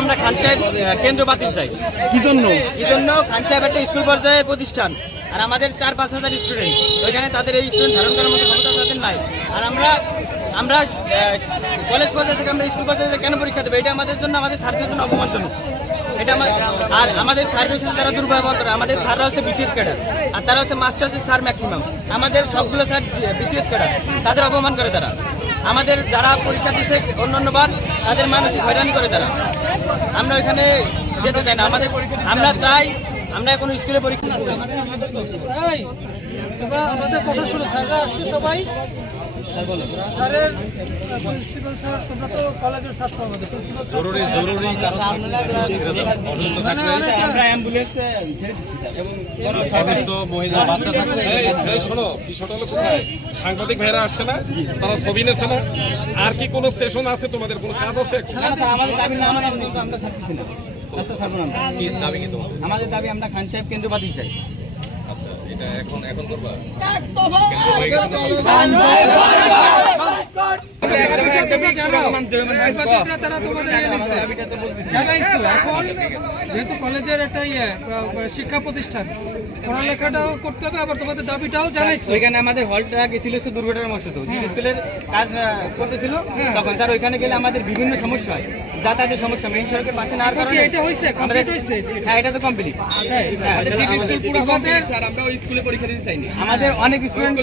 আমরা খান সাহেব কেন্দ্র বাতিল চাই। কি জন্য? খান সাহেব একটা স্কুল পর্যায়ের প্রতিষ্ঠান, আর আমাদের 4-5 হাজার স্টুডেন্ট, ওইখানে তাদের এই স্টুডেন্ট ধারণ করার মতো ক্ষমতা তাদের নাই। আর আমরা কলেজ পর্যায়ে থেকে আমরা স্কুল পর্যায়ে কেন পরীক্ষা দেবো? এটা আমাদের জন্য, আমাদের স্যারদের জন্য অপমানজনক। এটা আর আমাদের সার্ভিসেস তারা দুর্ব্যবহার করে। আমাদের স্যাররা হচ্ছে বিসিএস ক্যাডার, আর তারা হচ্ছে মাস্টার্সের স্যার ম্যাক্সিমাম। আমাদের সবগুলো স্যার বিসিএস ক্যাডার, তাদের অপমান করে তারা। আমাদের যারা পরীক্ষা দিচ্ছে অন্যান্যবার, তাদের মানসিক হয়রানি করে তারা। আমরা ওইখানে যেতে চাই না। আমরা চাই আমরা কোনো স্কুলে পরীক্ষা আমাদের কথা শুনে স্যাররা আসছে সবাই। স্যারের প্রিন্সিপাল স্যার, তোমরা তো কলেজের ছাত্র, আমাদের প্রিন্সিপাল জরুরি আমরা অ্যাম্বুলেন্সে ছেড়ে দিচ্ছি স্যার, এবং অসুস্থ মহিলা বাচ্চা থাকলে শোনো, বিষয়টা হলো কোথায় সাংবাদিক ভাইরা আসছে না, তারা ছবি নেছে না। আর কি কোনো সেশন আছে তোমাদের, কোনো কাজ আছে? আমাদের দাবি না মানা পর্যন্ত আমরা ছাড়তেছি না, রাস্তা ছাড়বো না। আমাদের দাবি আমরা খান সাহেব কেন্দ্র বাতিল চাই। আচ্ছা, এটা এখন করবা? যেহেতু কলেজের একটা শিক্ষা প্রতিষ্ঠান, পড়ালেখাটাও করতে হবে, আবার তোমাদের দাবিটাও জানাইছো। ওইখানে আমাদের হলটা গেছিল দুর্ঘটনার মতো, স্কুলের কাজ করতেছিল তখন স্যার। ওইখানে গেলে আমাদের বিভিন্ন সমস্যা হয়, যাতায়াতের সমস্যা, মেইন সড়কের পাশে না। এটা হয়েছে, কমপ্লিট হয়েছে? হ্যাঁ, এটা তো কমপ্লিট। আমাদের অনেক স্টুডেন্ট